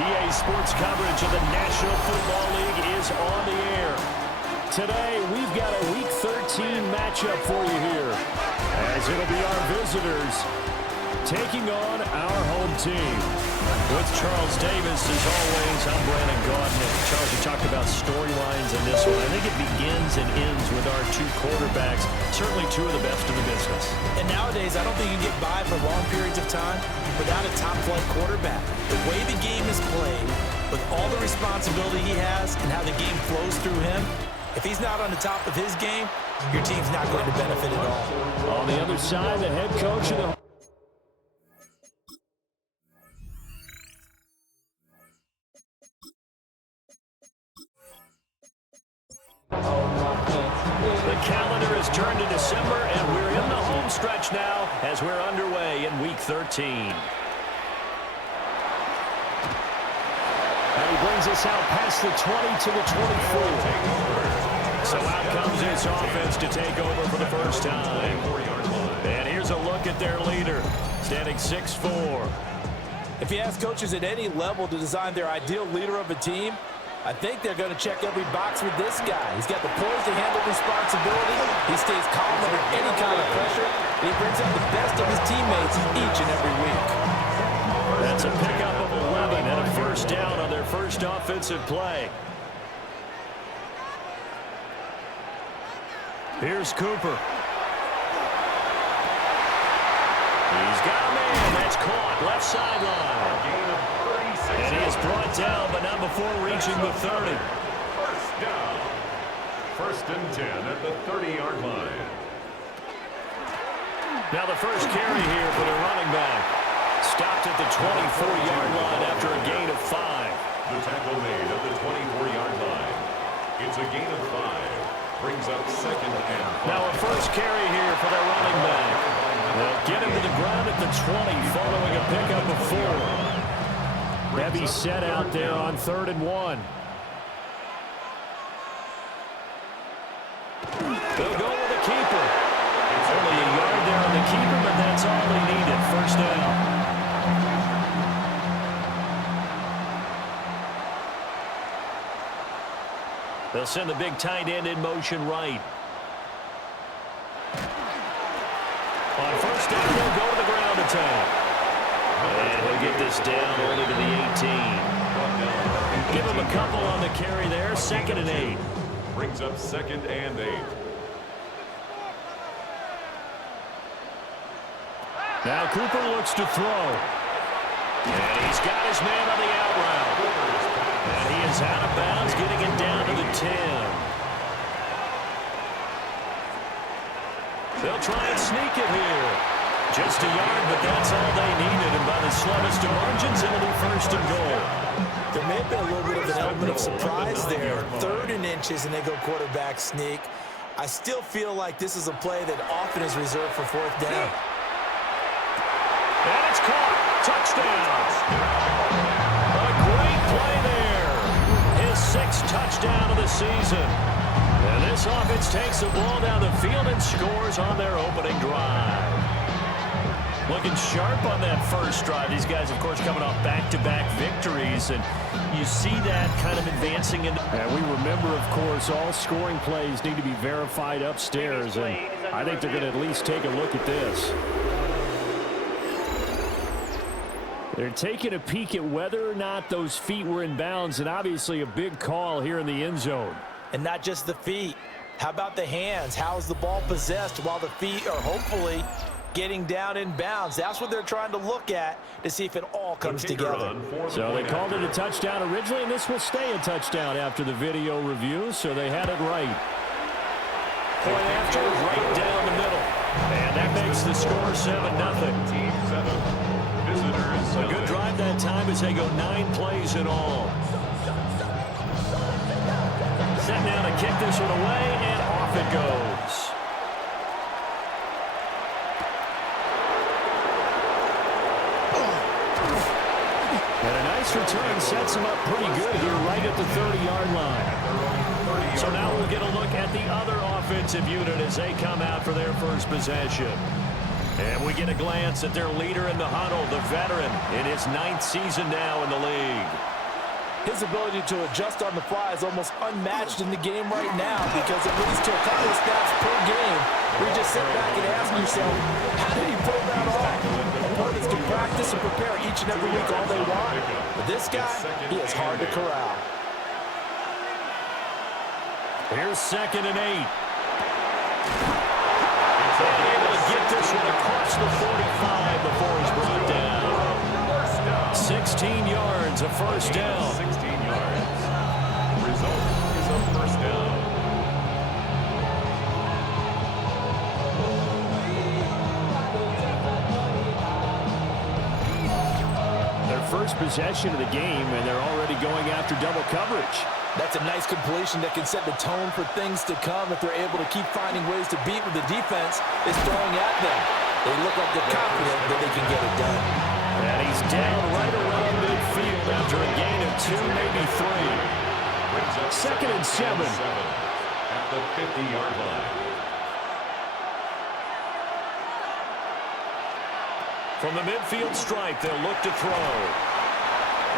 EA Sports coverage of the National Football League is on the air. Today, we've got a Week 13 matchup for you here, as it'll be our visitors taking on our home team. With Charles Davis, as always, I'm Brandon Gaudin. Charles, you talked about storylines in this one. I think it begins and ends with our two quarterbacks, certainly two of the best in the business. And nowadays, I don't think you can get by for long periods of time without a top-flight quarterback. The way the game is played, with all the responsibility he has and how the game flows through him, if he's not on the top of his game, your team's not going to benefit at all. On the other side, the head coach of the calendar has turned to December, and we're in the home stretch now as we're underway in Week 13. And he brings us out past the 20 to the 24. So out comes this offense to take over for the first time. And here's a look at their leader, standing 6'4". If you ask coaches at any level to design their ideal leader of a team, I think they're going to check every box with this guy. He's got the poise to handle responsibility. He stays calm under any kind of pressure. And he brings out the best of his teammates each and every week. That's a pickup of 11 and a first down on their first offensive play. Here's Cooper. He's got a man. That's caught. Left sideline. And he is brought down, but not before reaching the 30. First down. First and 10 at the 30-yard line. Now the first carry here for the running back. Stopped at the 24-yard line after a gain of 5. The tackle made at the 24-yard line. It's a gain of 5. Brings up second and 5. Now a first carry here for their running back. They'll get him to the ground at the 20 following a pickup of 4. Heavy set out there on 3rd and 1. They'll go with the keeper. It's only a yard there on the keeper, but that's all he needed. First down. They'll send the big tight end in motion right. On first down, they'll go to the ground attack. And he'll get this down only to the 18. Give him a couple on the carry there. 2nd and 8. Brings up 2nd and 8. Now Cooper looks to throw. And he's got his man on the out route. And he is out of bounds, getting it down to the 10. They'll try and sneak it here. Just a yard, but that's all they needed. And by the slightest of margins, it'll be 1st and goal. There may have been a little bit of an element of surprise there. 3rd and inches, and they go quarterback sneak. I still feel like this is a play that often is reserved for 4th down. And it's caught. Touchdown. A great play there. His 6th touchdown of the season. And this offense takes the ball down the field and scores on their opening drive. Looking sharp on that first drive. These guys, of course, coming off back-to-back victories, and you see that kind of advancing into. And we remember, of course, all scoring plays need to be verified upstairs, and I think they're going to at least take a look at this. They're taking a peek at whether or not those feet were in bounds, and obviously a big call here in the end zone. And not just the feet. How about the hands? How is the ball possessed while the feet are hopefully getting down in bounds? That's what they're trying to look at to see if it all comes together. So they called it a touchdown originally, and this will stay a touchdown after the video review, so they had it right. Point after, right down the middle. And that makes the score 7-0. Team 7. Visitors. A good drive that time as they go 9 plays in all. Set now to kick this one away, and off it goes. And a nice return sets him up pretty good here right at the 30-yard line. So now we'll get a look at the other offensive unit as they come out for their first possession. And we get a glance at their leader in the huddle, the veteran, in his 9th season now in the league. His ability to adjust on the fly is almost unmatched in the game right now because it leads to a couple of snaps per game where you just sit back and ask yourself, how did he pull that off? Opponents can practice and prepare each and every week all they want, but this guy, he is hard to corral. Here's 2nd and 8. And able to get this one across the 45 before he's brought down. 16 yards, a first down. 16 yards. Result is a first down. Their first possession of the game, and they're already going after double coverage. That's a nice completion that can set the tone for things to come if they're able to keep finding ways to beat what the defense is throwing at them. They look like they're confident that they can get it done. And he's down right around midfield after a gain of 2, maybe 3. 2nd and 7. At the 50-yard line. From the midfield stripe, they'll look to throw.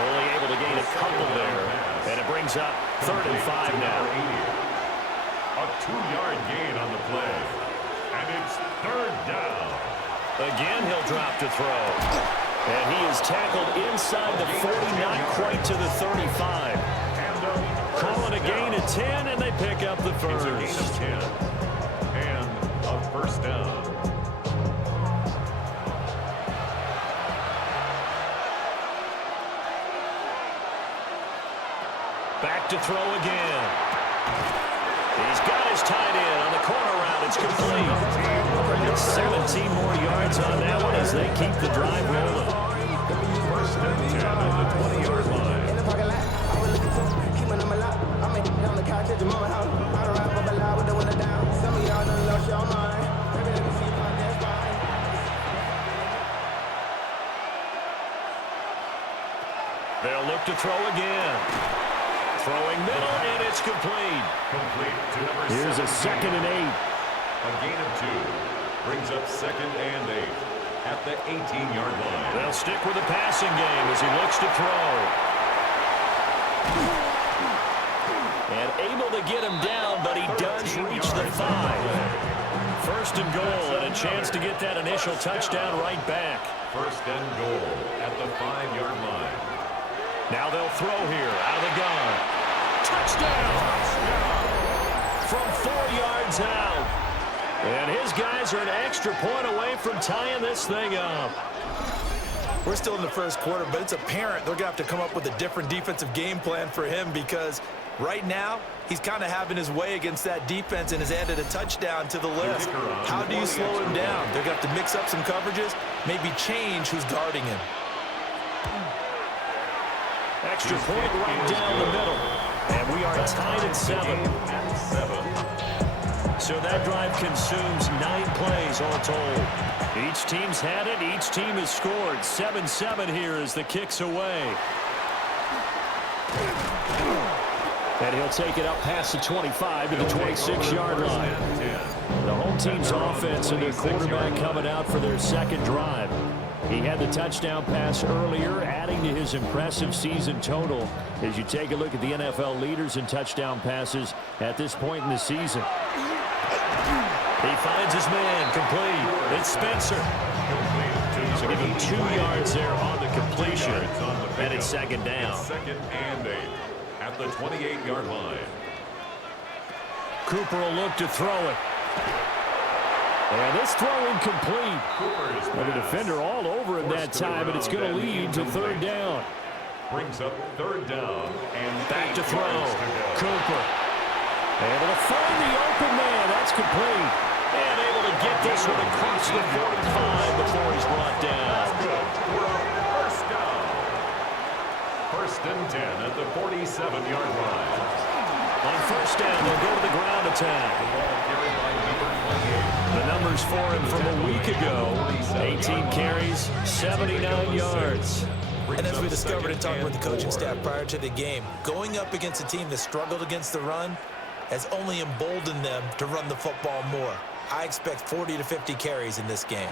Only able to gain a couple there. And it brings up 3rd and 5 now. A 2-yard gain on the play. And it's 3rd down. Again, he'll drop to throw. And he is tackled inside the 40, not quite to the 35. Calling a gain of 10, and they pick up the first. It's a gain of 10. And a first down. Back to throw again. He's got his tight end on the corner route. It's complete. 17 more yards on that one as they keep the drive rolling. First and 10 at the 20-yard line. They'll look to throw again. Throwing middle, and it's complete. Complete to number 7. Here's a 2nd and 8. A gain of 2. Brings up 2nd and 8 at the 18-yard line. They'll stick with the passing game as he looks to throw. And able to get him down, but he does reach the 5. First and goal, and a chance to get that initial touchdown right back. First and goal at the 5-yard line. Now they'll throw here out of the gun. Touchdown! From 4 yards out. And his guys are an extra point away from tying this thing up. We're still in the first quarter, but it's apparent they're going to have to come up with a different defensive game plan for him because right now he's kind of having his way against that defense and has added a touchdown to the list. How do you slow him down? They're going to have to mix up some coverages, maybe change who's guarding him. Extra point right down the middle. And we are tied at 7. So that drive consumes 9 plays all told. Each team's had it. Each team has scored. 7-7 here as the kick's away. And he'll take it up past the 25 to the 26-yard line. The home team's offense and their quarterback coming out for their second drive. He had the touchdown pass earlier, adding to his impressive season total as you take a look at the NFL leaders in touchdown passes at this point in the season. He finds his man, complete. It's Spencer. So give him 2 yards there on the completion, and it's second down. 2nd and 8 at the 28-yard line. Cooper will look to throw it. And this throw incomplete. Well, the defender all over him that time, but it's going to lead to 3rd down. Brings up 3rd down and back to throw. Cooper. Able to find the open man. That's complete. And able to get this one across the 45 before he's brought down. First down. 1st and 10 at the 47-yard line. On 1st down, they'll go to the ground attack. The numbers for him from a week ago. 18 carries, 79 yards. And as we discovered in talking with the coaching staff prior to the game, going up against a team that struggled against the run has only emboldened them to run the football more. I expect 40 to 50 carries in this game.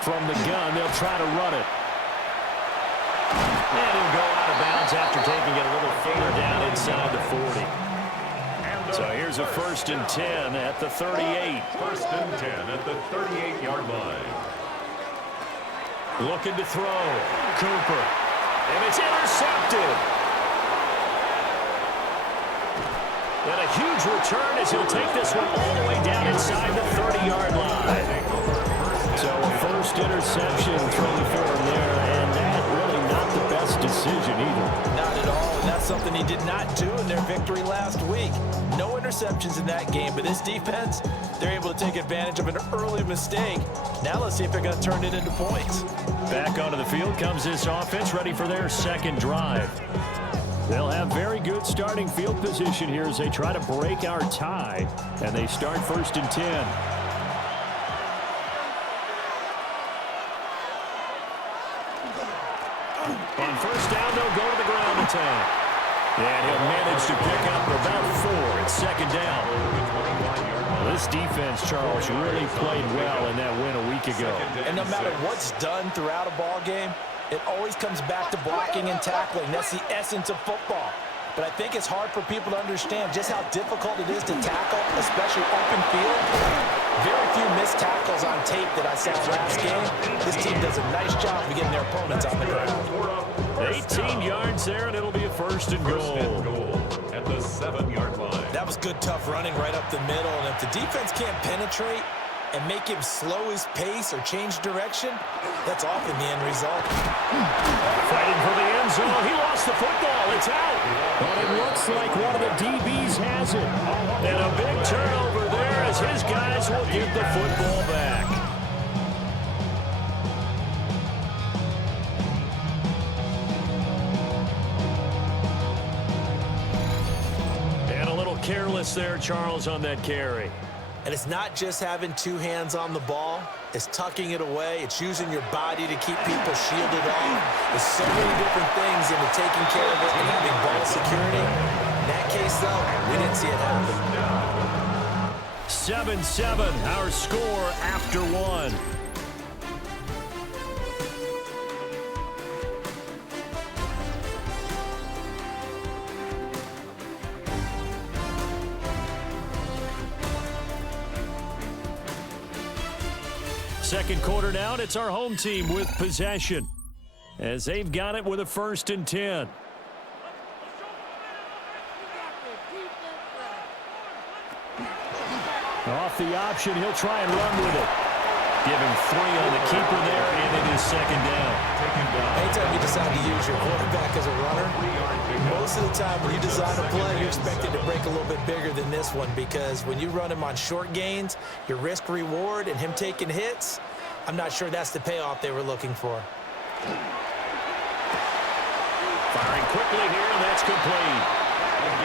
From the gun, they'll try to run it. And he'll go out of bounds after taking it a little further down inside the 40. So here's a 1st and 10 at the 38. 1st and 10 at the 38-yard line. Looking to throw. Cooper. And it's intercepted. And a huge return as he'll take this one all the way down inside the 30-yard line. So a first interception thrown for him there, and that really not the best decision either. Not at all, and that's something he did not do in their victory last week. No interceptions in that game, but this defense, they're able to take advantage of an early mistake. Now let's see if they're going to turn it into points. Back onto the field comes this offense, ready for their second drive. They'll have very good starting field position here as they try to break our tie, and they start 1st and 10. On 1st down, they'll go to the ground attack. And he'll manage to pick up about 4. It's 2nd down. This defense, Charles, really played well in that win a week ago. And no matter what's done throughout a ball game, it always comes back to blocking and tackling. That's the essence of football. But I think it's hard for people to understand just how difficult it is to tackle, especially open field. Very few missed tackles on tape that I saw last game. This team does a nice job of getting their opponents on the ground. 18 yards there, and it'll be a 1st and goal. At the 7-yard line. That was good, tough running right up the middle. And if the defense can't penetrate and make him slow his pace or change direction, that's often the end result. Fighting for the end zone. He lost the football. It's out. But it looks like one of the DBs has it. And a big turnover there as his guys will get the football back. And a little careless there, Charles, on that carry. And it's not just having 2 hands on the ball. It's tucking it away. It's using your body to keep people shielded off. There's so many different things into taking care of it and having ball security. In that case, though, we didn't see it happen. 7-7, our score after 1. Second quarter down, it's our home team with possession as they've got it with a 1st and 10. Off the option, he'll try and run with it. Giving 3 on the keeper there, and it is 2nd down. Anytime you decide to use your quarterback as a runner, most of the time when you design a play, you're expected to break a little bit bigger than this one, because when you run him on short gains, your risk reward and him taking hits, I'm not sure that's the payoff they were looking for. Firing quickly here, and that's complete.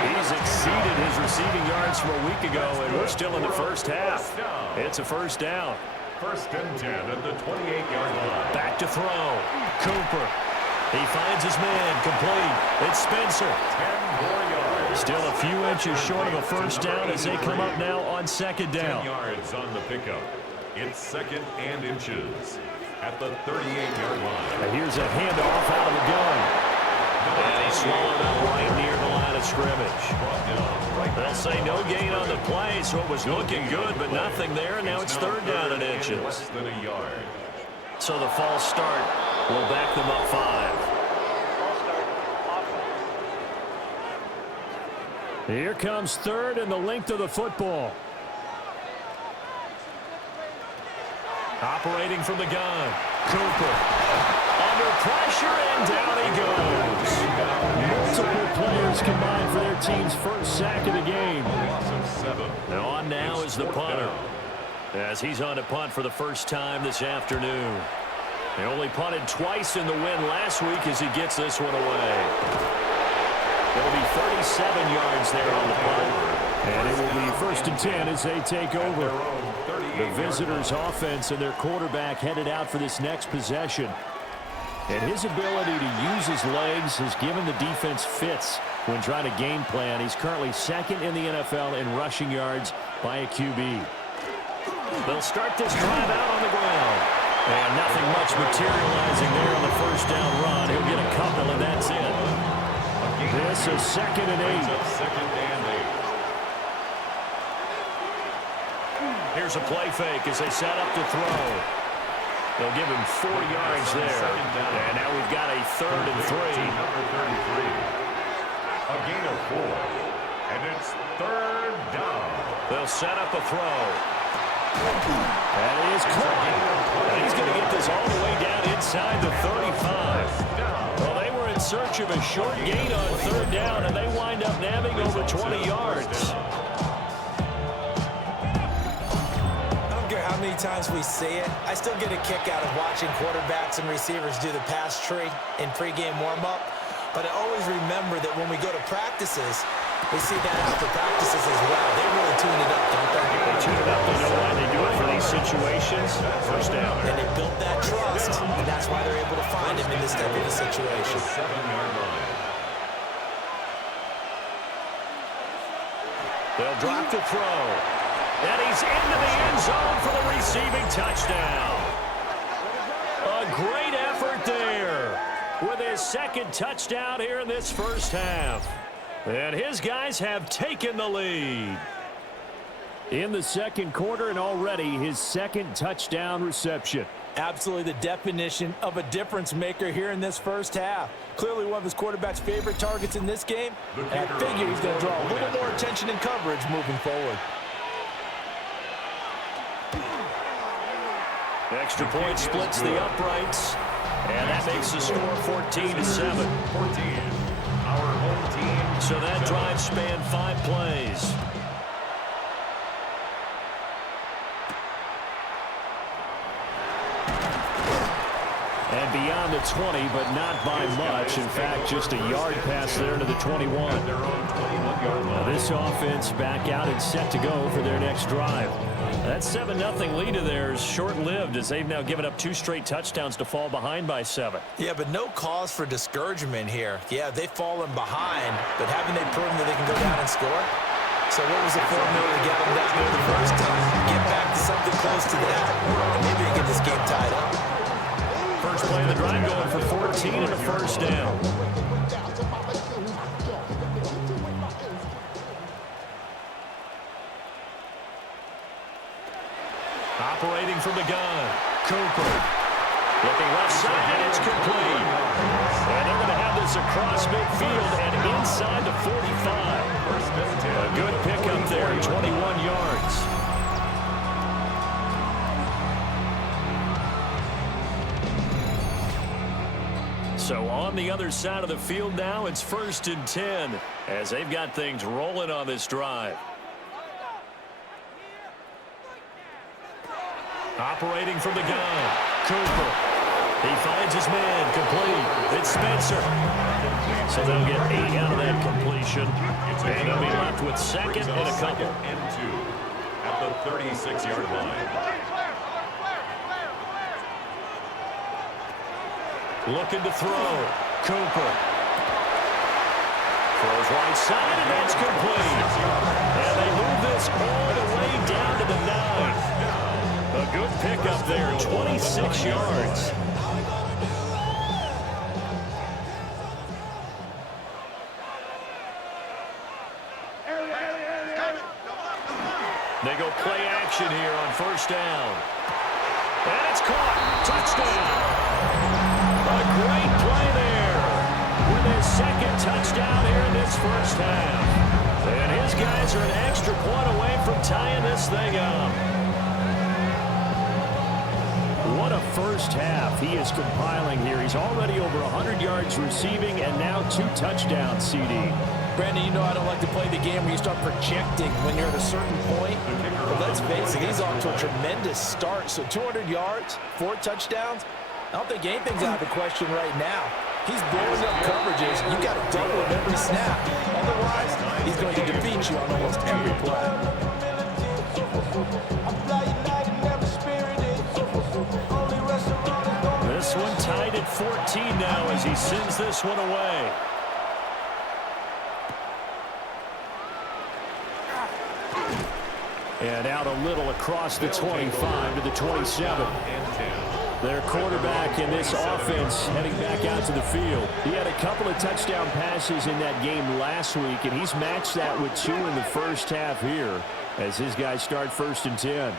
He's exceeded his receiving yards from a week ago, and we're still in the first half. It's a 1st down. 1st and 10 at the 28-yard line. Back to throw. Cooper. He finds his man. Complete. It's Spencer. 10 more yards. Still a few inches short of a 1st down as they come up now on 2nd down. 10 yards on the pickup. It's 2nd and inches at the 38-yard line. And here's a handoff out of the gun. And he swallowed up right near the line of scrimmage. They'll say no gain on the play, so it was looking good, but nothing there. Now it's 3rd down and inches. Less than a yard. So the false start will back them up 5. Here comes 3rd and the length of the football. Operating from the gun. Cooper. Under pressure, and down he goes. Multiple players combined for their team's 1st sack of the game. Loss of 7. And on now is the punter, as he's on to punt for the first time this afternoon. They only punted twice in the win last week as he gets this one away. It'll be 37 yards there on the punt. And it will be 1st and 10 as they take over. The visitors' offense and their quarterback headed out for this next possession. And his ability to use his legs has given the defense fits when trying to game plan. He's currently 2nd in the NFL in rushing yards by a QB. They'll start this drive out on the ground. And nothing much materializing there on the 1st down run. He'll get a couple, and that's it. This is 2nd and 8. Second and 8. Here's a play fake as they set up to throw. They'll give him 4 yards there. And now we've got a 3rd and 3. Number 33. A gain of 4. And it's 3rd down. They'll set up a throw. And it is caught. And he's going to get this all the way down inside the 35. Well, they were in search of a short gain on 3rd down, and they wind up nabbing over 20 yards. How many times we see it, I still get a kick out of watching quarterbacks and receivers do the pass tree in pregame warm-up. But I always remember that when we go to practices, we see that after practices as well. They really tune it up, don't they? They tune it up. They know why they do it for these situations. First down. And they built that trust, and that's why they're able to find him in this type of a situation. 7-yard line. They'll drop to throw. And he's into the end zone for the receiving touchdown. A great effort there with his 2nd touchdown here in this first half. And his guys have taken the lead. In the 2nd quarter, and already his 2nd touchdown reception. Absolutely the definition of a difference maker here in this first half. Clearly one of his quarterback's favorite targets in this game. And I figure he's going to draw a little more attention and coverage moving forward. Extra point splits the uprights, and that makes the score 14-7. 14. Our home team. So that drive spanned 5 plays. And beyond the 20, but not by much. In fact, just a yard pass there to the 21. Now this offense back out and set to go for their next drive. That 7-0 lead of theirs short-lived as they've now given up 2 straight touchdowns to fall behind by 7. Yeah, but no cause for discouragement here. Yeah, they've fallen behind, but haven't they proven that they can go down and score? So what was the formula to get them down there the first time? Get back to something close to that, and maybe they get this game tied up. First play of the drive going for 14 and a first down. Operating from the gun, Cooper. Looking left side, and it's complete. And they're going to have this across midfield and inside the 45. A good pickup there, 21 yards. So on the other side of the field now, it's 1st and 10 as they've got things rolling on this drive. Operating from the gun, Cooper. He finds his man, complete. It's Spencer. So they'll get 8 out of that completion. And they'll be left with 2nd and a couple. And 2 at the 36-yard line. Looking to throw, Cooper. Throws right side, and that's complete. And they move this all the way down to the 9. A good pickup there, 26 yards. They go play action here on first down. And it's caught. Touchdown. A great play there with his 2nd touchdown here in this first half. And his guys are an extra point away from tying this thing up. What a first half he is compiling here. He's already over 100 yards receiving and now 2 touchdowns, CD. Brandon, you know I don't like to play the game where you start projecting when you're at a certain point. But let's face it, he's off to a tremendous start. So 200 yards, 4 touchdowns. I don't think anything's out of the question right now. He's blowing up coverages. You got to double him every snap. Otherwise, he's going to defeat you on almost every play. This one tied at 14 now as he sends this one away. And out a little across the 25 to the 27. And 10. Their quarterback in this offense heading back out to the field. He had a couple of touchdown passes in that game last week, and he's matched that with 2 in the first half here as his guys start 1st and 10.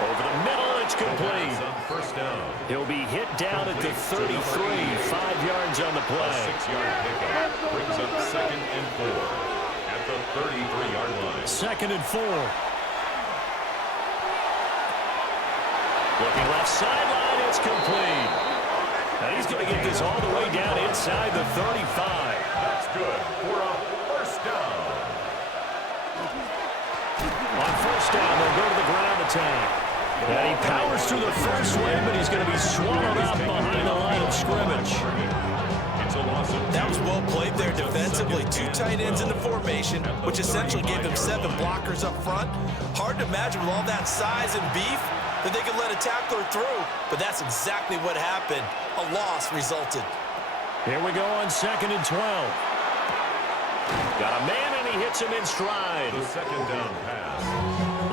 Over the middle, it's complete. First down. He'll be hit down at the 33, 5 yards on the play. 6-yard pickup brings up 2nd and 4 at the 33-yard line. 2nd and 4. Looking left sideline, it's complete. And he's going to get this all the way down inside the 35. That's good for a first down. On 1st down, they'll go to the ground attack. And he powers through the first wave, but he's going to be swallowed up behind the line of scrimmage. It's a loss of 2. That was well played there defensively. 2 tight ends in the formation, which essentially gave them 7 blockers up front. Hard to imagine with all that size and beef that they could let a tackler through, but that's exactly what happened. A loss resulted. Here we go on 2nd and 12. Got a man, and he hits him in stride. The 2nd down pass.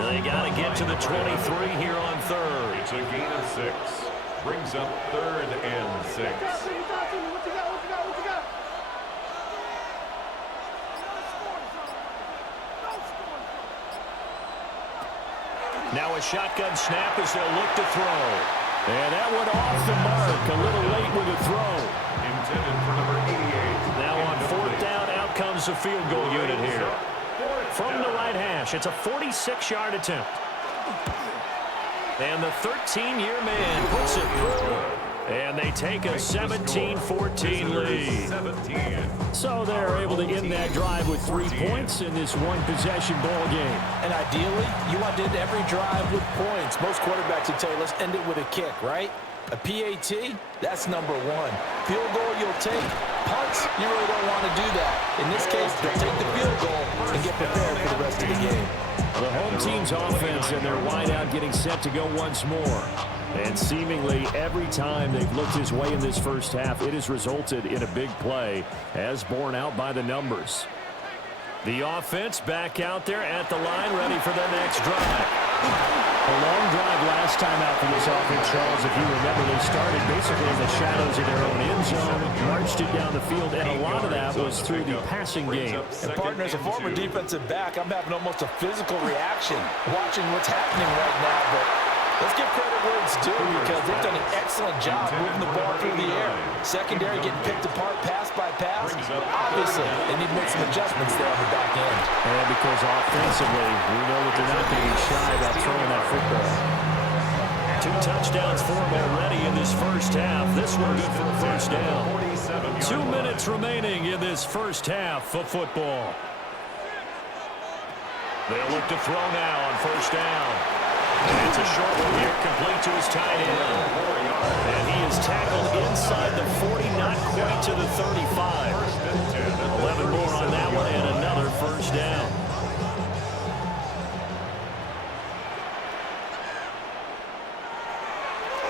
They got to get to the 23 here on 3rd. It's a gain of 6. Brings up 3rd and 6. Now a shotgun snap as they'll look to throw. And that one off the mark. A little late with the throw. Intended for number 88. Now on 4th down, out comes the field goal unit here. From the right hash, it's a 46-yard attempt. And the 13-year man puts it through. And they take a 17-14 lead. 17. So they're able to end that drive with 3 points in this one-possession ball game. And ideally, you want to end every drive with points. Most quarterbacks would tell you, let's end it with a kick, right? A PAT, that's number 1. Field goal, you'll take. Punts, you really don't want to do that. In this case, they'll take the field goal and get prepared for the rest of the game. The home team's offense and their wideout getting set to go once more. And seemingly every time they've looked his way in this first half, it has resulted in a big play, as borne out by the numbers. The offense back out there at the line, ready for the next drive. A long drive last time out for this offense, Charles. If you remember, they started basically in the shadows of their own end zone, marched it down the field, and a lot of that was through the passing game. And partner, as a former defensive back, I'm having almost a physical reaction watching what's happening right now, but let's give credit where it's due because they've done an excellent job moving the ball through the air. Secondary getting picked apart pass by pass. Obviously, they need to make some adjustments there on the back end. And because offensively, we know that they're not going to be shy about throwing that football. 2 touchdowns for them already in this first half. This one good for a first down. 2 minutes remaining in this first half of football. They'll look to throw now on 1st down. And it's a short one here, complete to his tight end. And he is tackled inside the 40, not quite to the 35. 11 more on that one, and another first down.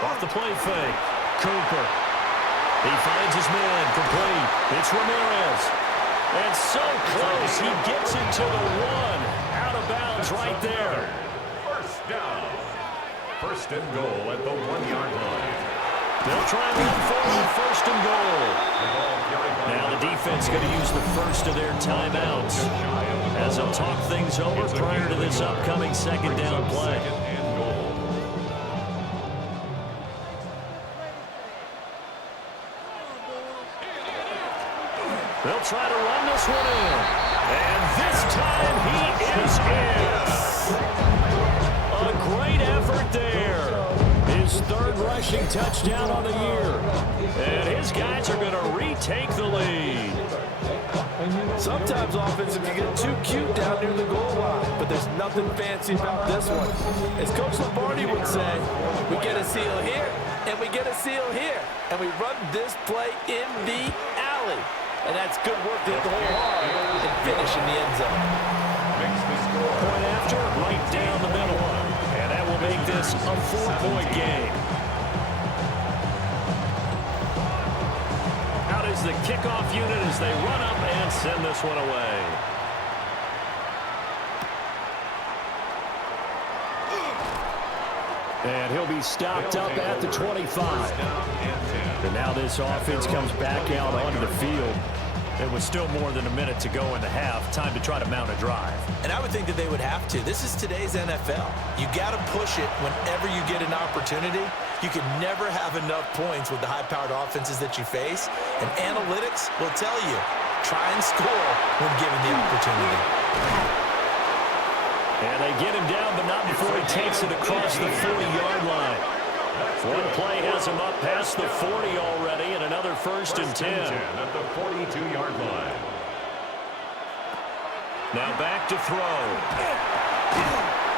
Off the play fake, Cooper. He finds his man, complete. It's Ramirez. And so close, he gets it to the 1. Out of bounds right there. Down. 1st and goal at the 1-yard line. They'll try and run forward 1st and goal. Now the defense going to use the first of their timeouts as they'll talk things over prior to this upcoming 2nd down play. They'll try to run this one in. And this time he is in. A great effort there. His 3rd rushing touchdown on the year. And his guys are going to retake the lead. Sometimes offensive can get too cute down near the goal line, but there's nothing fancy about this one. As Coach Lombardi would say, we get a seal here, and we get a seal here, and we run this play in the alley. And that's good work to hit the hole hard and finish in the end zone. Point after, right down the middle. And that will make this a 4-point game. Out is the kickoff unit as they run up and send this one away. And he'll be stopped up at the 25. And now this offense comes back out onto the field. It was still more than a minute to go in the half. Time to try to mount a drive. And I would think that they would have to. This is today's NFL. You got to push it whenever you get an opportunity. You can never have enough points with the high-powered offenses that you face. And analytics will tell you, try and score when given the opportunity. And they get him down, but not before he takes it across the 40-yard line. One play has him up past the 40 already, and another first and 10. At the 42-yard line. Now back to throw.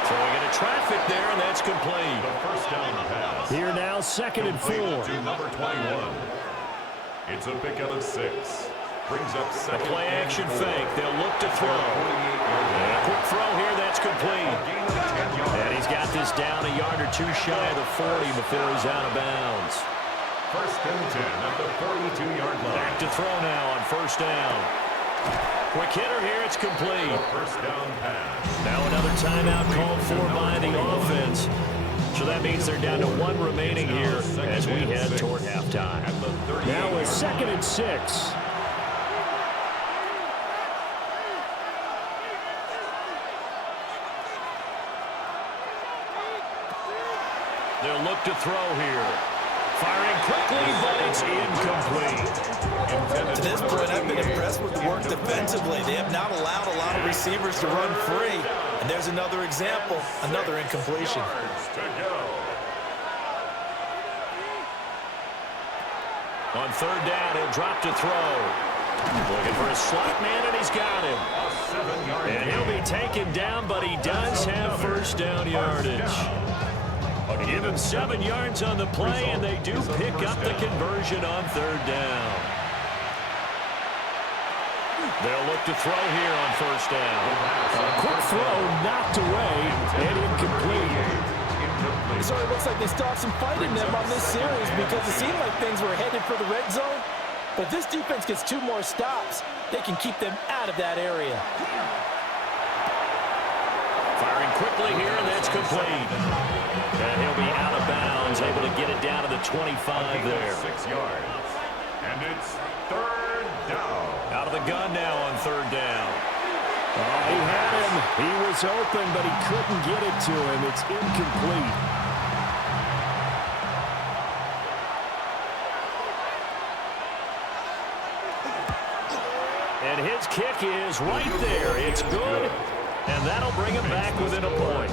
Throwing into traffic there, and that's complete. The first down pass. Here now, 2nd and 4. To number 21. It's a pickup of 6. Brings up A second. play action fake. They'll look to throw. And a quick throw here, that's complete. And he's got this down a yard or two shy of the 40 before he's out of bounds. First and 10 at the 42-yard line. Back to throw now on first down. Quick hitter here, it's complete. First down pass. Now another timeout called for by the offense. So that means they're down to 1 remaining here as we head toward halftime. Now it's 2nd and 6. They'll look to throw here. Firing quickly, but it's incomplete. To this point, I've been impressed with the work defensively. They have not allowed a lot of receivers to run free. And there's another example, another incompletion. On third down, he'll drop to throw. Looking for a slot man, and he's got him. And he'll be taken down, but he does have first down yardage. Give him 7 yards on the play, and they do pick up the conversion on third down. They'll look to throw here on first down. A quick throw knocked away and incomplete. So it looks like they still have some fight in them on this series because it seemed like things were headed for the red zone. But this defense gets 2 more stops. They can keep them out of that area. Firing quickly here, and that's complete. And he'll be out of bounds, able to get it down to the 25 there. 6 yards. And it's third down. Out of the gun now on third down. Oh, he had him. He was open, but he couldn't get it to him. It's incomplete. And his kick is right there. It's good. And that'll bring him back within a point.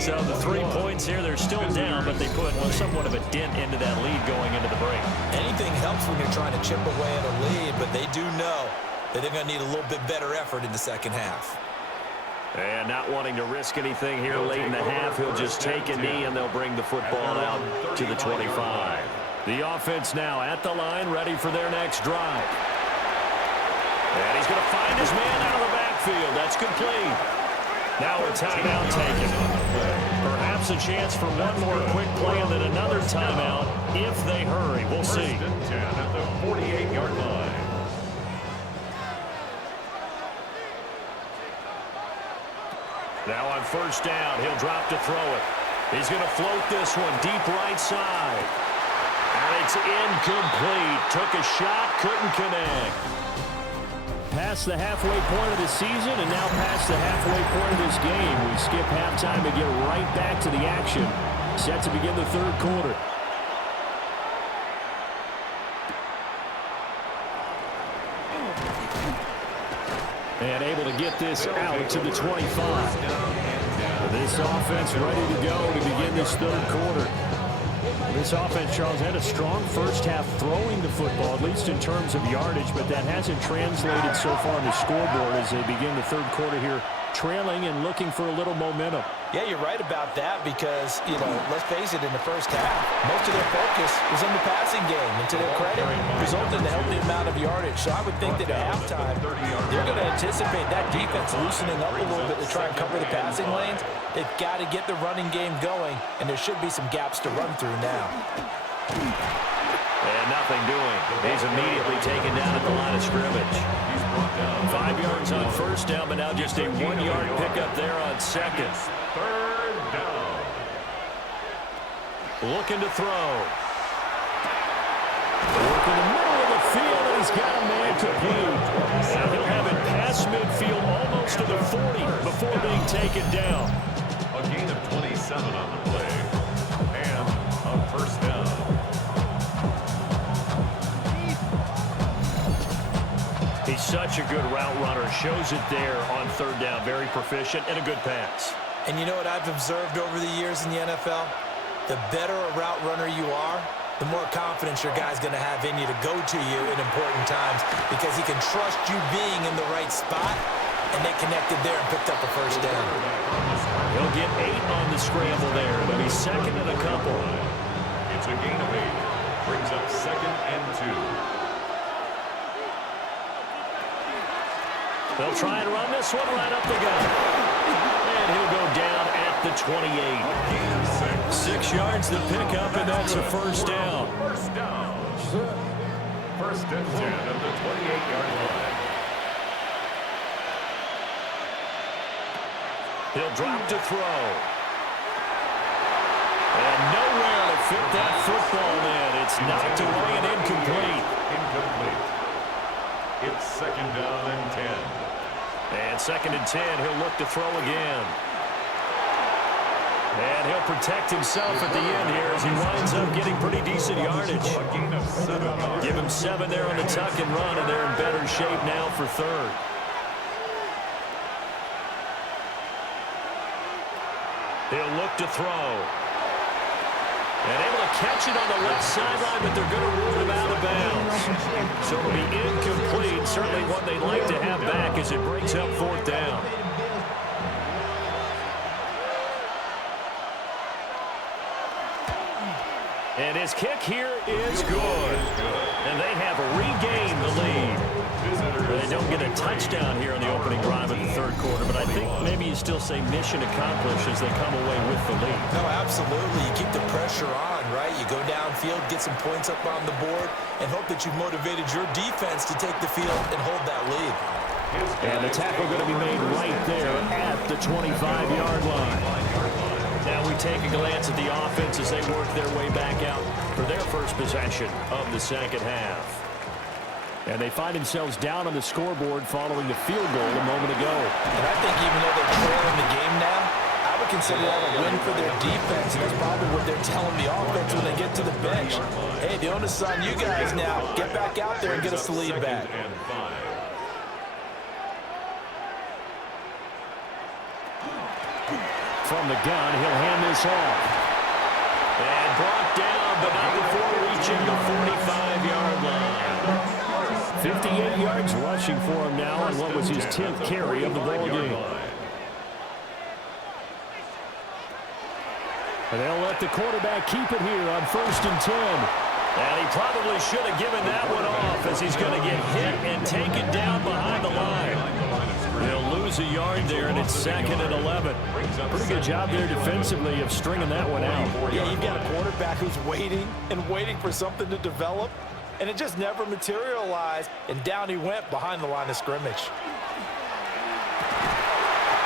So the 3 points here, they're still down, but they put somewhat of a dent into that lead going into the break. Anything helps when you're trying to chip away at a lead, but they do know that they're going to need a little bit better effort in the second half. And not wanting to risk anything here late in the half, he'll just take a knee, and they'll bring the football out to the 25. The offense now at the line, ready for their next drive. And he's going to find his man out of the backfield. That's complete. Now a timeout taken. Perhaps a chance for one more quick play and then another timeout if they hurry. We'll see. First and 10 at the 48-yard line. Now on first down, he'll drop to throw it. He's going to float this one deep right side. And it's incomplete. Took a shot, couldn't connect. Past the halfway point of the season and now past the halfway point of this game. We skip halftime and get right back to the action. Set to begin the third quarter. And able to get this out to the 25. This offense ready to go to begin this third quarter. This offense, Charles, had a strong first half throwing the football, at least in terms of yardage, but that hasn't translated so far on the scoreboard as they begin the third quarter here, trailing and looking for a little momentum. Yeah, you're right about that because, let's face it, in the first half, most of their focus was on the passing game. And to their credit, resulted in a healthy amount of yardage. So I would think that at halftime, they're going to anticipate that defense loosening up a little bit to try and cover the passing lanes. They've got to get the running game going, and there should be some gaps to run through now. And nothing doing. He's immediately taken down at the line of scrimmage. 5 yards on first down, but now just a 1-yard pickup there on second. Third down. Looking to throw. Working the middle of the field, and he's got a man complete. Now he'll have it past midfield almost to the 40 before being taken down. A gain of 27 on the play. And a first down. He's such a good route runner. Shows it there on third down. Very proficient and a good pass. And you know what I've observed over the years in the NFL? The better a route runner you are, the more confidence your guy's going to have in you to go to you in important times because he can trust you being in the right spot, and they connected there and picked up a first down. He'll get 8 on the scramble there. It'll be second and a couple. It's a gain of 8. Brings up second and 2. They'll try and run this one right up the gut. And he'll go down at the 28. 6 yards to pick up, and that's a first down. First down. First and 10 at the 28-yard line. He'll drop to throw. And nowhere to fit that football in. It's knocked away and incomplete. Incomplete. It's second down and 10. And second and 10, he'll look to throw again. And he'll protect himself at the end here as he winds up getting pretty decent yardage. A gain of 7 yards. Give him 7 there on the tuck and run, and they're in better shape now for third. He'll look to throw. And able to catch it on the left sideline, but they're going to rule him out of bounds. So it'll be incomplete. Certainly what they'd like to have back as it brings up fourth down. And his kick here is good. And they have regained the lead. They don't get a touchdown here on the opening drive of the third quarter, but I think maybe you still say mission accomplished as they come away with the lead. No, absolutely. You keep the pressure on, right? You go downfield, get some points up on the board, and hope that you've motivated your defense to take the field and hold that lead. And the tackle going to be made right there at the 25-yard line. Now we take a glance at the offense as they work their way back out for their first possession of the second half. And they find themselves down on the scoreboard following the field goal a moment ago. And I think even though they're trailing the game now, I would consider that a win for their defense, and that's probably what they're telling the offense when they get to the bench. Hey, the onus is on you guys now. Get back out there and get us the lead back. From the gun, he'll hand this off. And brought down, but not before reaching the 45-yard line. 58 yards rushing for him now on what was his 10th carry of the ball game. And they'll let the quarterback keep it here on 1st and 10. And he probably should have given that one off as he's going to get hit and taken down behind the line. They'll lose a yard there, and it's 2nd and 11. Pretty good job there defensively of stringing that one out. Yeah, you've got a quarterback who's waiting and waiting for something to develop, and it just never materialized, and down he went behind the line of scrimmage.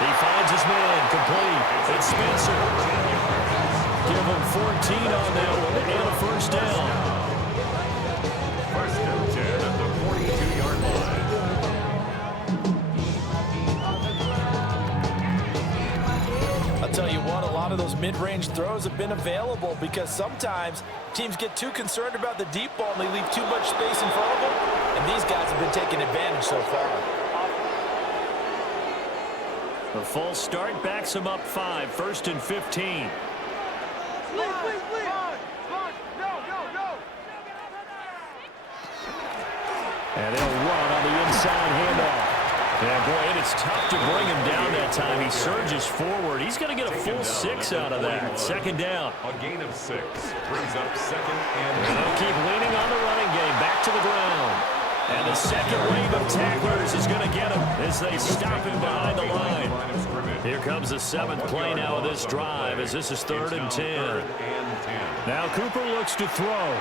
He finds his man complete. It's Spencer. Give him 14 on that one and a first down. First and 10 at the 42-yard line. I'll tell you what, a lot of those mid-range throws have been available because sometimes teams get too concerned about the deep ball and they leave too much space in front of them, and these guys have been taking advantage so far. The false start backs him up 5, 1st and 15. And they'll run on the inside handoff. And boy, it is tough to bring him down that time. He surges forward. He's going to get a full 6 out of that. 2nd down. A gain of 6 brings up 2nd and They'll keep leaning on the running game. Back to the ground. And the second wave of tacklers is going to get him as they stop him behind the line. Here comes the 7th play now of this drive as this is 3rd and 10. Now Cooper looks to throw.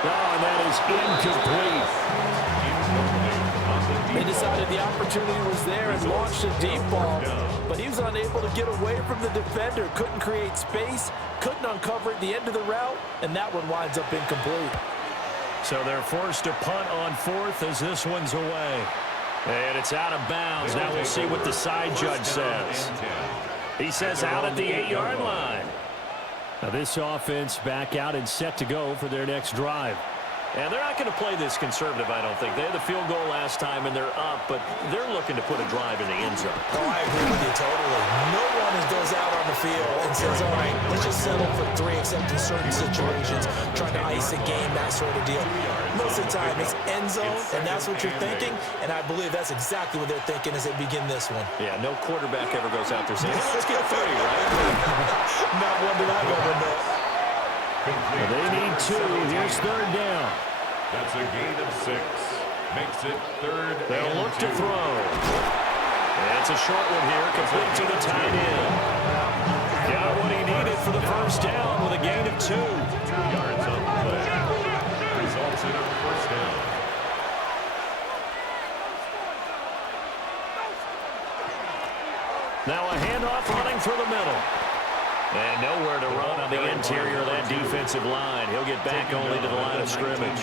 Oh, and that is incomplete. They decided the opportunity was there and launched a deep ball, but he was unable to get away from the defender. Couldn't create space, couldn't uncover at the end of the route, and that one winds up incomplete. So they're forced to punt on fourth as this one's away. And it's out of bounds. Now we'll see what the side judge says. He says out at the 8-yard line. Now this offense back out and set to go for their next drive. And they're not going to play this conservative, I don't think. They had the field goal last time, and they're up, but they're looking to put a drive in the end zone. Oh, I agree with you totally. No one goes out on the field and says, all right, let's just settle for 3, except in certain situations, trying to ice a game, that sort of deal. Most of the time, it's end zone, and that's what you're thinking, and I believe that's exactly what they're thinking as they begin this one. Yeah, no quarterback ever goes out there saying, hey, let's get 3, right? Not one that I've ever met. They need 2. Here's third down. That's a gain of 6. Makes it third. They'll look to throw. It's a short one here, complete to the tight end. Got what he needed for the first down with a gain of 2. 2 yards on the play. Results in a first down. Now a handoff running through the middle. And nowhere to run on the interior of that defensive line. He'll get back only to the line of scrimmage.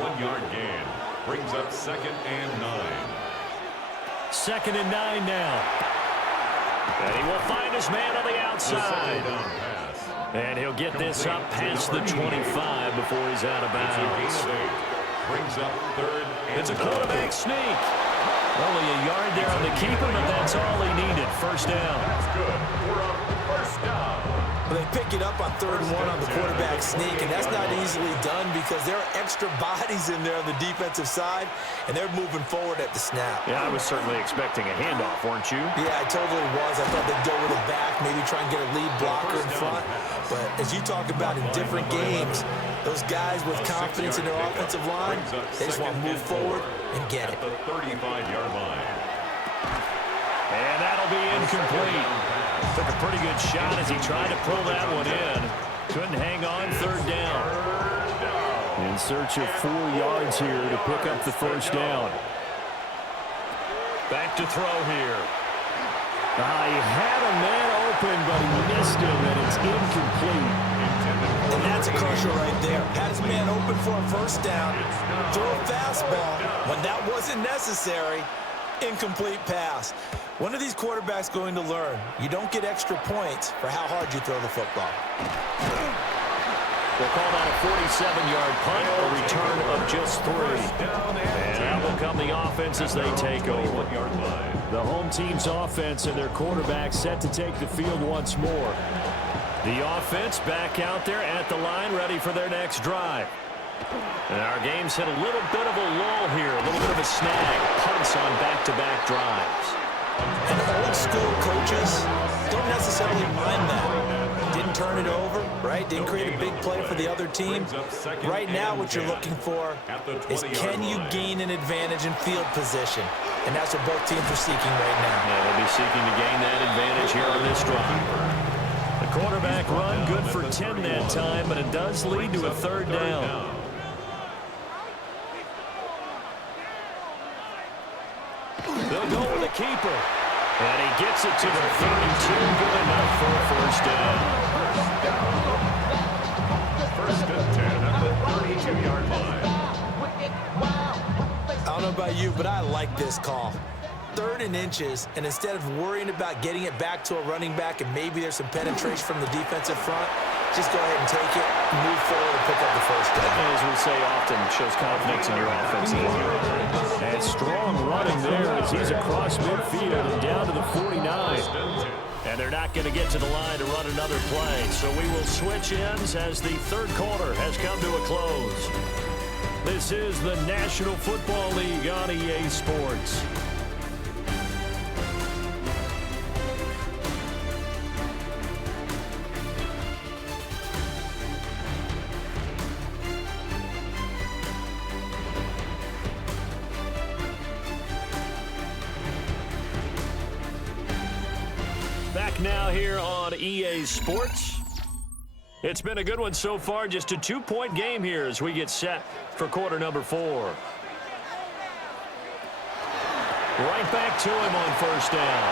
1-yard gain. Brings up 2nd and 9. 2nd and 9 now. And he will find his man on the outside. And he'll get this up past the 25 before he's out of bounds. Brings up 3rd and It's a quarterback sneak. Only a yard there on the keeper, but that's all he needed. First down. That's good. We're up first down. Well, they pick it up on 3rd and 1 on the quarterback sneak, and that's not easily done because there are extra bodies in there on the defensive side, and they're moving forward at the snap. Yeah, I was certainly expecting a handoff, weren't you? Yeah, I totally was. I thought they'd go with it back, maybe try and get a lead blocker in front. But as you talk about in different games, those guys with confidence in their offensive line, they just want to move forward and get it. At the 35-yard line. And that'll be incomplete. Took a pretty good shot as he tried to pull that one in. Couldn't hang on. 3rd down. In search of 4 yards here to pick up the first down. Back to throw here. He had a man open, but he missed him, and it's incomplete. And that's a crusher right there. Had his man open for a first down. Throw a fastball when that wasn't necessary. Incomplete pass. When are these quarterbacks going to learn? You don't get extra points for how hard you throw the football. We'll call that a 47-yard punt, a return of just 3. And that will come the offense as they take over. The home team's offense and their quarterback set to take the field once more. The offense back out there at the line, ready for their next drive. And our game's hit a little bit of a lull here, a little bit of a snag. Punts on back-to-back drives. And old school coaches don't necessarily mind that. Didn't turn it over, right? Didn't create a big play for the other team. Right now what you're looking for is can you gain an advantage in field position? And that's what both teams are seeking right now. Yeah, they'll be seeking to gain that advantage here on this drive. The quarterback run good for 10 that time, but it does lead to a 3rd down. They'll go with a keeper. And he gets it to the 32. Good enough for a first down. First and 10 at the 32-yard line. I don't know about you, but I like this call. 3rd and inches, and instead of worrying about getting it back to a running back and maybe there's some penetration from the defensive front, just go ahead and take it, move forward, and pick up the first down. As we say often, shows confidence in your offensive line. And strong running there as he's across midfield and down to the 49. And they're not going to get to the line to run another play. So we will switch ends as the 3rd quarter has come to a close. This is the National Football League on EA Sports. Back now here on EA Sports. It's been a good one so far. Just a 2-point game here as we get set for quarter number 4. Right back to him on first down.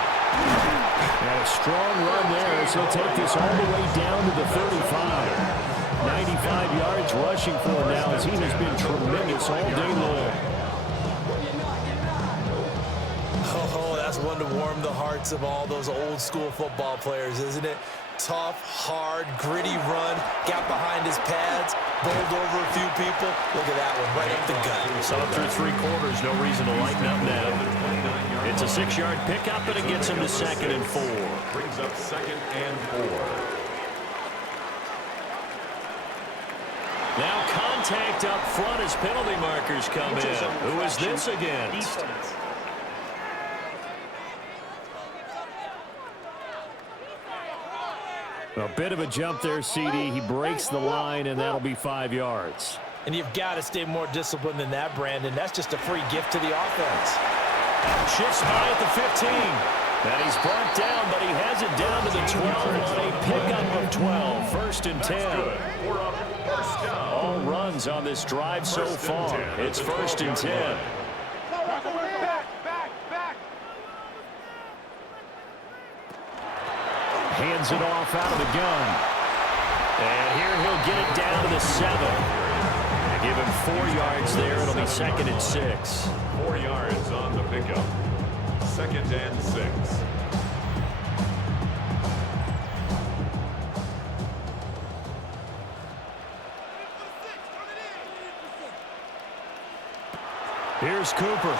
And a strong run there as he'll take this all the way down to the 35. 95 yards rushing for him now as he has been tremendous all day long. Oh, that's one to warm the hearts of all those old school football players, isn't it? Tough, hard, gritty run, got behind his pads, bowled over a few people. Look at that one, right up the gut. So through 3 quarters, no reason to lighten up now. It's a 6-yard pickup, and it gets him to 2nd and 4. Brings up 2nd and 4. Now contact up front as penalty markers come in. Who is this against? A bit of a jump there, CD. He breaks the line, and that'll be 5 yards. And you've got to stay more disciplined than that, Brandon. That's just a free gift to the offense. Shifts by at the 15. And he's brought down, but he has it down to the 12 on a pickup of 12. 1st and 10. All runs on this drive so far. It's 1st and 10. Hands it off out of the gun. And here he'll get it down to the 7. Give him 4 yards there. It'll be 2nd and 6. 4 yards on the pickup. 2nd and 6. Here's Cooper.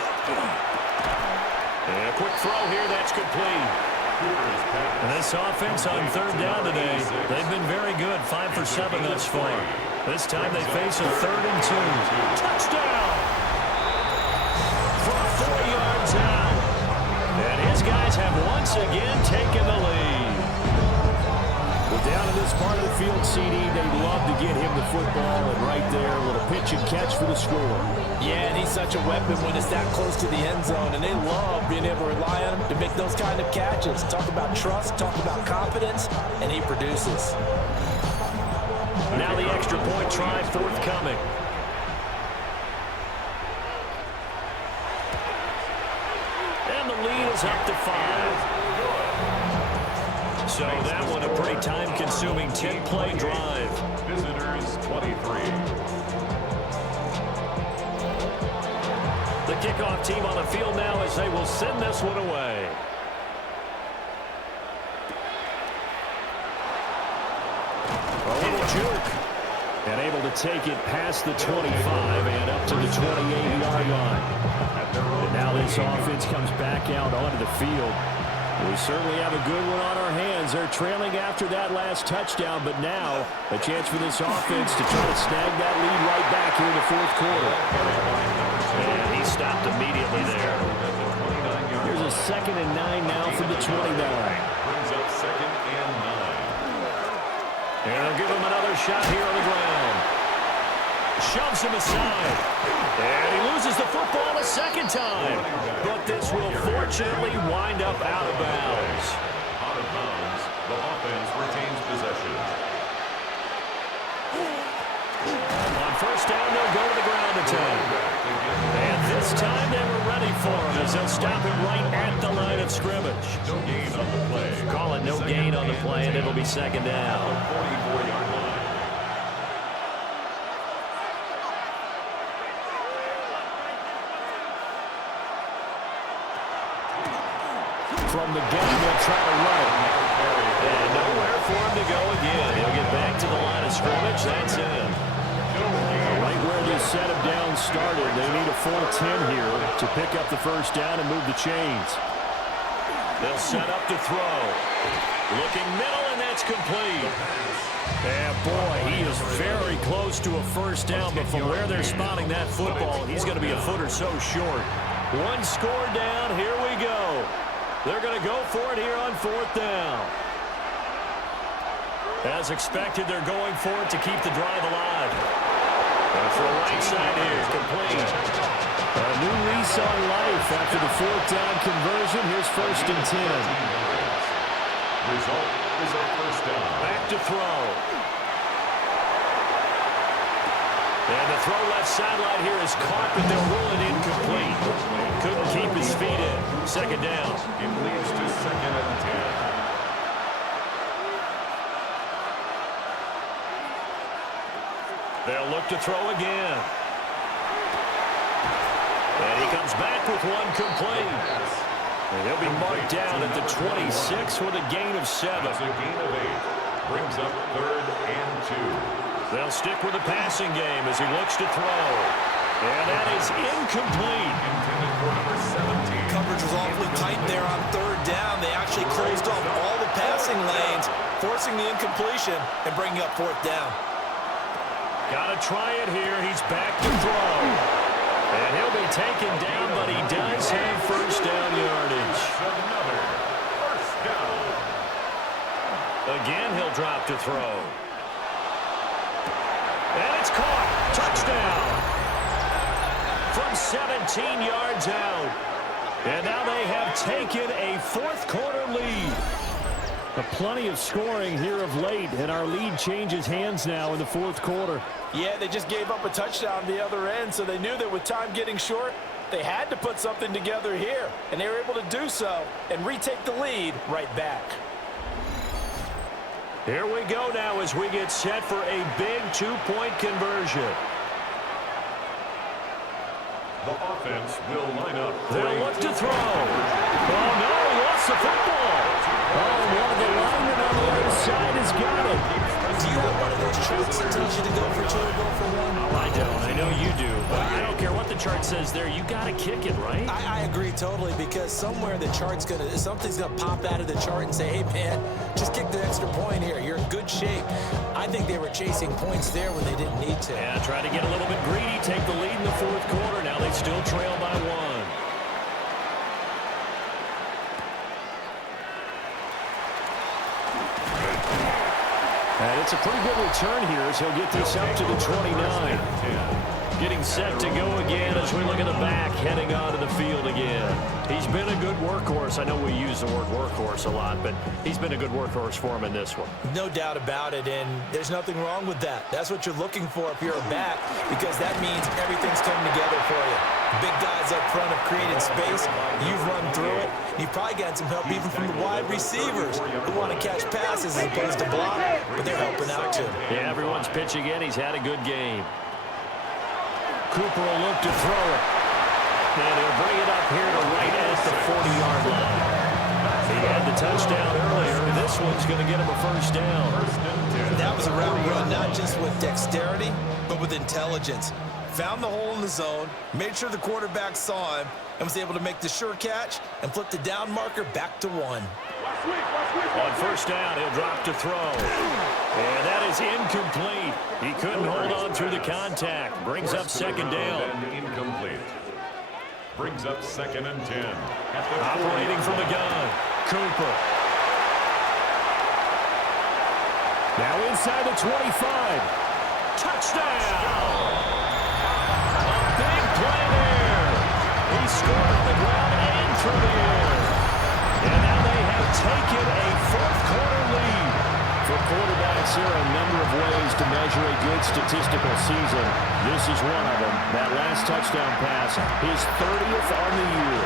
And a quick throw here. That's complete. And this offense on 3rd down today, they've been very good. 5 for 7 thus far. This time they face a 3rd and 2. Touchdown! For 4 yards out. And his guys have once again taken the lead. Well, down in this part of the field, CD, they'd love to get him the football. And right there, a little pitch and catch for the score. Yeah, and he's such a weapon when it's that close to the end zone, and they love being able to rely on him to make those kind of catches. Talk about trust, talk about confidence, and he produces. Now the extra point try forthcoming. And the lead is up to 5. So that one a pretty time-consuming 10-play drive. Visitors 23. The kickoff team on the field now as they will send this one away. A little juke. And able to take it past the 25 and up to the 28-yard line. And now this offense comes back out onto the field. We certainly have a good one on our hands. They're trailing after that last touchdown, but now a chance for this offense to try to snag that lead right back here in the 4th quarter. And he stopped immediately there. Here's a 2nd and 9 now from the 29. Brings up 2nd and 9. And they'll give him another shot here on the ground. Shoves him aside. And he loses the football a 2nd time. But this will fortunately wind up out of bounds. Out of bounds. The offense retains possession. On 1st down, they'll go to the ground attack. And this time they were ready for him as they'll stop him right at the line of scrimmage. No gain on the play. Call it no gain on the play, and it'll be 2nd down. 44-yard line. From the gun, they'll try to run it. And nowhere for him to go again. He'll get back to the line of scrimmage. That's it. Right where this set of downs started, they need a full 10 here to pick up the 1st down and move the chains. They'll set up to throw. Looking middle, and that's complete. And boy, he is very close to a 1st down, but from where they're spotting that football, he's going to be a foot or so short. 1 score down. Here we go. They're going to go for it here on 4th down. As expected, they're going for it to keep the drive alive. And for the right side here, complete. A new lease on life after the 4th down conversion. Here's 1st and 10. Result is a 1st down. Back to throw. And the throw left sideline here is caught, but they'll roll it incomplete. Couldn't keep his feet in. second down. It leads to 2nd and 10. They'll look to throw again. And he comes back with one complete. And he'll be marked down at the 26 with a gain of 7. That's a gain of 8. Brings up 3rd and 2. They'll stick with the passing game as he looks to throw. And that is incomplete. Intended for number 17. Coverage was awfully tight there on 3rd down. They actually closed off all the passing lanes, forcing the incompletion and bringing up 4th down. Got to try it here. He's back to throw. And he'll be taken down, but he does have first down yardage. Another first down. Again, he'll drop to throw. And it's caught. Touchdown. From 17 yards out. And now they have taken a 4th quarter lead. Plenty of scoring here of late, and our lead changes hands now in the 4th quarter. Yeah, they just gave up a touchdown the other end, so they knew that with time getting short, they had to put something together here, and they were able to do so and retake the lead right back. Here we go now as we get set for a big 2-point conversion. The offense will line up. They'll look to throw. Oh, no, he lost the football. Oh, one of the linemen on the other side has got it. Do you have one of those charts that tells you to go for 2 or go for 1? Oh, I don't. I know you do. But I don't care what the chart says there. You got to kick it, right? I agree totally, because somewhere the chart's something's gonna pop out of the chart and say, hey man, just kick the extra point here. You're in good shape. I think they were chasing points there when they didn't need to. Yeah, try to get a little bit greedy, take the lead in the 4th quarter. Now they still trail by 1. And it's a pretty good return here as he'll get this up to the 29. Getting set to go again as we look at the back, heading onto the field again. He's been a good workhorse. I know we use the word workhorse a lot, but he's been a good workhorse for him in this one. No doubt about it, and there's nothing wrong with that. That's what you're looking for if you're a back, because that means everything's coming together for you. Big guys up front have created space. You've run through it. You've probably gotten some help even from the wide receivers who want to catch passes as opposed to block, but they're helping out too. Yeah, everyone's pitching in. He's had a good game. Cooper will look to throw it. And he'll bring it up here to right at the 40-yard line. He had the touchdown earlier, and this one's going to get him a first down. That was a route run, not just with dexterity, but with intelligence. Found the hole in the zone, made sure the quarterback saw him, and was able to make the sure catch and flip the down marker back to 1. On first down, he'll drop to throw. And that is incomplete. He couldn't hold on through the contact. Brings up 2nd down. Incomplete. Brings up 2nd and 10. Operating from the gun, Cooper. Now inside the 25. Touchdown! A big play there. He scored on the ground and through the air. And now they have taken a 4th quarter lead. For quarterbacks, there are a number of ways to measure a good statistical season. This is one of them. That last touchdown pass, his 30th on the year.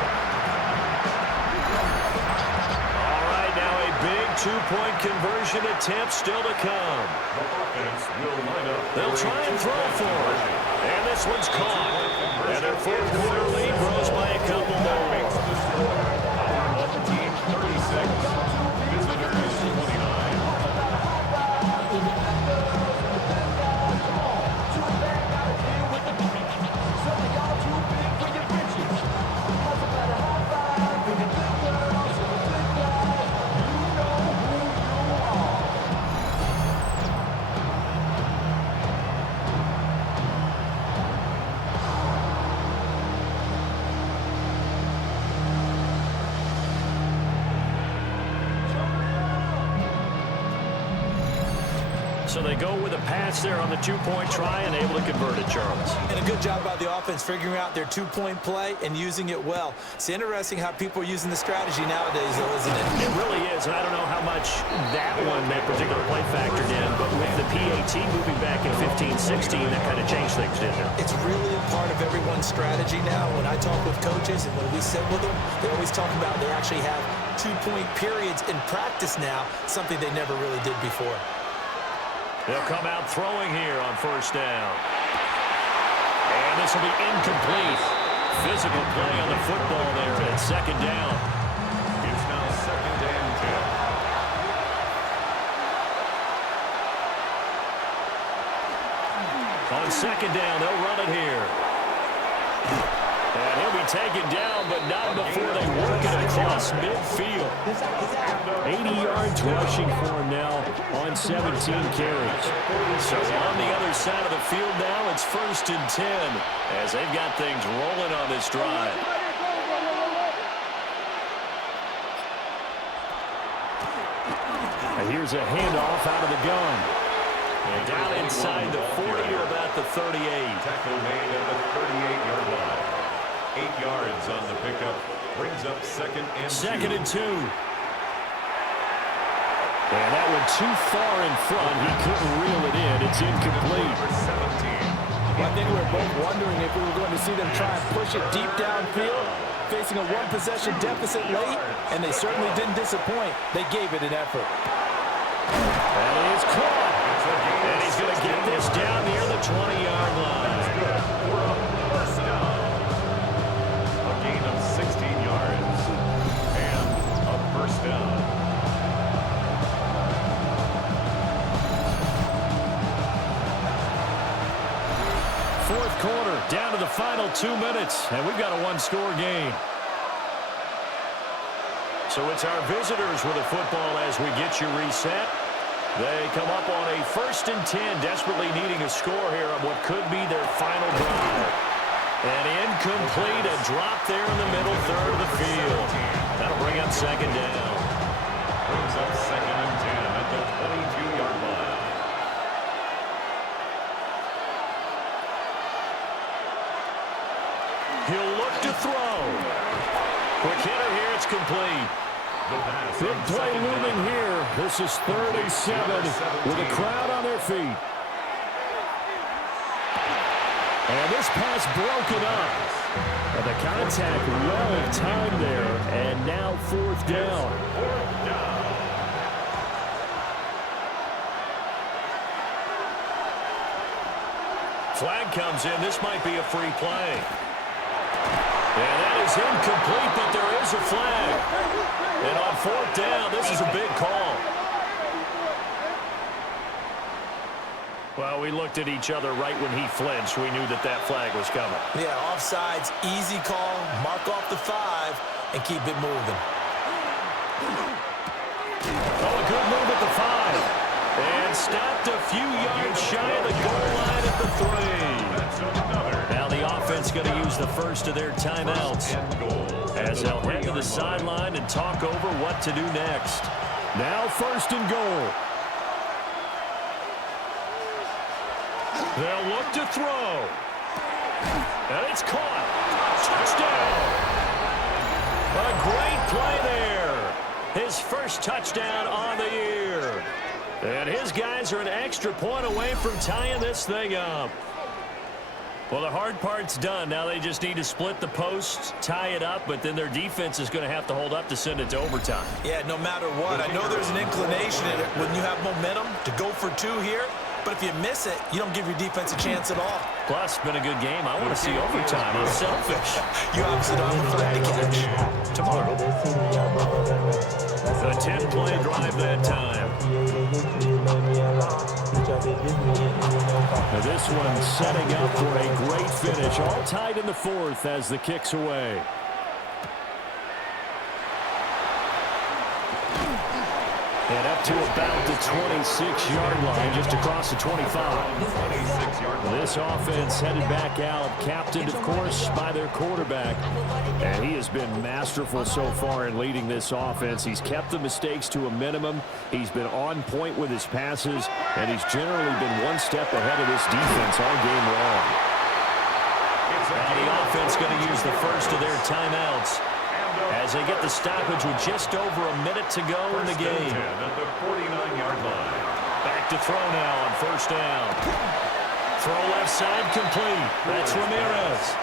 All right, now a big 2-point conversion attempt still to come. The offense will line up. They'll try and throw for it. And this one's caught. And their 4th quarter lead grows by a couple more. Makes the score. Our team 36. Visitors 29. So they go with a pass there on the two-point try and able to convert it, Charles. And a good job by the offense figuring out their two-point play and using it well. It's interesting how people are using the strategy nowadays, though, isn't it? It really is, and I don't know how much that particular play factored in, but with the PAT moving back in 15-16, that kind of changed things, didn't it? It's really a part of everyone's strategy now. When I talk with coaches and when we sit with them, they always talk about they actually have two-point periods in practice now, something they never really did before. They'll come out throwing here on first down. And this will be incomplete. Physical play on the football there at second down. It's now second and 10. On second down, they'll run it here. And he'll be taken down, but not before they work it across midfield. 80 yards rushing for him now on 17 carries. So on the other side of the field now, it's first and 10 as they've got things rolling on this drive. And here's a handoff out of the gun. And down inside the 40 or about the 38. Tackle made at the 38-yard line. 8 yards on the pickup. Brings up second and 2. And that one too far in front. He couldn't reel it in. It's incomplete. Well, I think we were both wondering if we were going to see them try and push it deep downfield, facing a one-possession deficit late, and they certainly didn't disappoint. They gave it an effort. That is caught. And he's going to get this down near the 20-yard line. A gain of 16 yards. And a first down. Fourth quarter, down to the final 2 minutes, and we've got a one-score game. So it's our visitors with the football as we get you reset. They come up on a first and 10, desperately needing a score here on what could be their final drive. And incomplete, a drop there in the middle third of the field. That'll bring up second down. Brings up second and 10 at the 22-yard line. He'll look to throw. Quick hitter here, it's complete. Big play looming here. This is 3rd and 7 with a crowd on their feet. And this pass broken up. And the contact well timed there. And now 4th down. Flag comes in. This might be a free play. And that is incomplete, but there is a flag. And on 4th down, this is a big call. Well, we looked at each other right when he flinched. We knew that that flag was coming. Yeah, offsides, easy call, mark off the 5, and keep it moving. Oh, a good move at the 5. And stopped a few yards shy of the goal line at the 3. Now the offense going to use the first of their timeouts as they'll head to the sideline and talk over what to do next. Now 1st and goal. They'll look to throw. And it's caught. Touchdown. A great play there. His first touchdown on the year. And his guys are an extra point away from tying this thing up. Well, the hard part's done. Now they just need to split the post, tie it up, but then their defense is going to have to hold up to send it to overtime. Yeah, no matter what. I know there's an inclination in it when you have momentum to go for 2 here, but if you miss it, you don't give your defense a chance at all. Plus, it's been a good game. I want to see overtime. I'm selfish. You obviously don't have a flag to catch. Tomorrow. A 10-play drive that time. Now this one setting up for a great finish. All tied in the 4th as the kick's away. And up to about the 26-yard line, just across the 25. 26-yard line. This offense headed back out, captained, of course, by their quarterback. And he has been masterful so far in leading this offense. He's kept the mistakes to a minimum. He's been on point with his passes, and he's generally been one step ahead of this defense all game long. Now the offense going to use the first of their timeouts as they get the stoppage with just over a minute to go in the game. At the 49-yard line. Back to throw now on first down. Throw left side complete. That's Ramirez.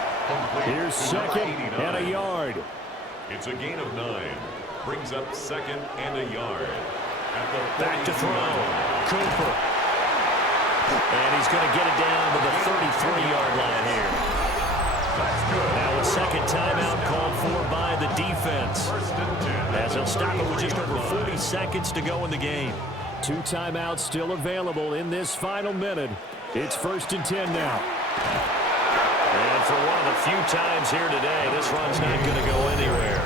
Here's second and a yard. It's a gain of 9. Brings up second and a yard. At the Back to throw. Cooper. And he's going to get it down to the 33-yard line here. Now a second timeout called for by the defense, as they'll stop it with just over 40 seconds to go in the game. 2 timeouts still available in this final minute. It's 1st and 10 now. And for one of the few times here today, this run's not going to go anywhere.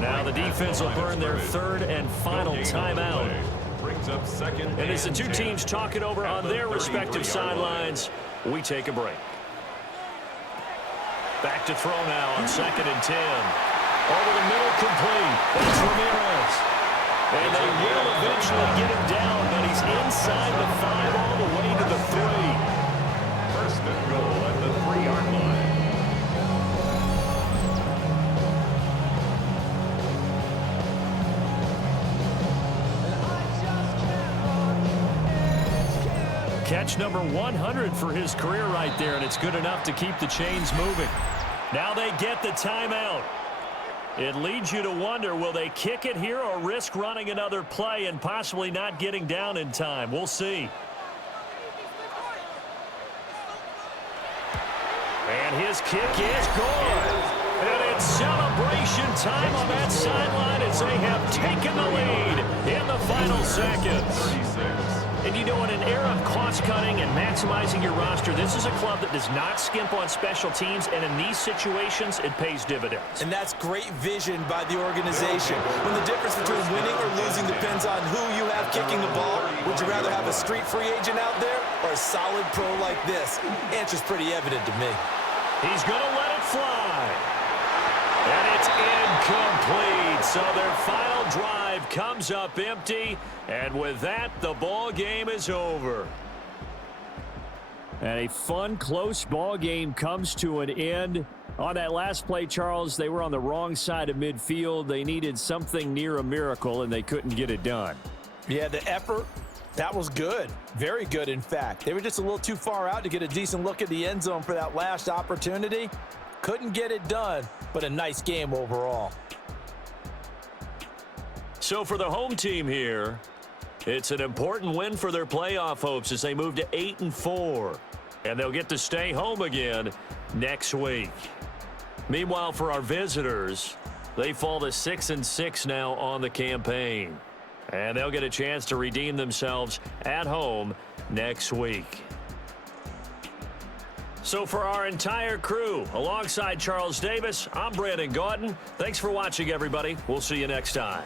Now the defense will burn their 3rd and final timeout. Brings up second. And as the two teams talk it over on their respective sidelines, we take a break. Back to throw now on 2nd and 10. Over the middle, complete. That's Ramirez. And they will eventually get him down, but he's inside the 5 all the way to the 3. 1st and goal at the 3-yard line. Catch number 100 for his career right there, and it's good enough to keep the chains moving. Now they get the timeout. It leads you to wonder, will they kick it here or risk running another play and possibly not getting down in time? We'll see. And his kick is good. And it's celebration time on that sideline as they have taken the lead in the final seconds. 36. And you know, in an era of cost-cutting and maximizing your roster, this is a club that does not skimp on special teams, and in these situations, it pays dividends. And that's great vision by the organization. When the difference between winning or losing depends on who you have kicking the ball, would you rather have a street free agent out there or a solid pro like this? Answer's pretty evident to me. He's going to let it fly. And it's incomplete. So their final drive comes up empty. And with that, the ball game is over. And a fun, close ball game comes to an end. On that last play, Charles, they were on the wrong side of midfield. They needed something near a miracle, and they couldn't get it done. Yeah, the effort, that was good. Very good, in fact. They were just a little too far out to get a decent look at the end zone for that last opportunity. Couldn't get it done, but a nice game overall. So for the home team here, it's an important win for their playoff hopes as they move to 8-4. And they'll get to stay home again next week. Meanwhile, for our visitors, they fall to 6-6 now on the campaign. And they'll get a chance to redeem themselves at home next week. So for our entire crew, alongside Charles Davis, I'm Brandon Gaudin. Thanks for watching, everybody. We'll see you next time.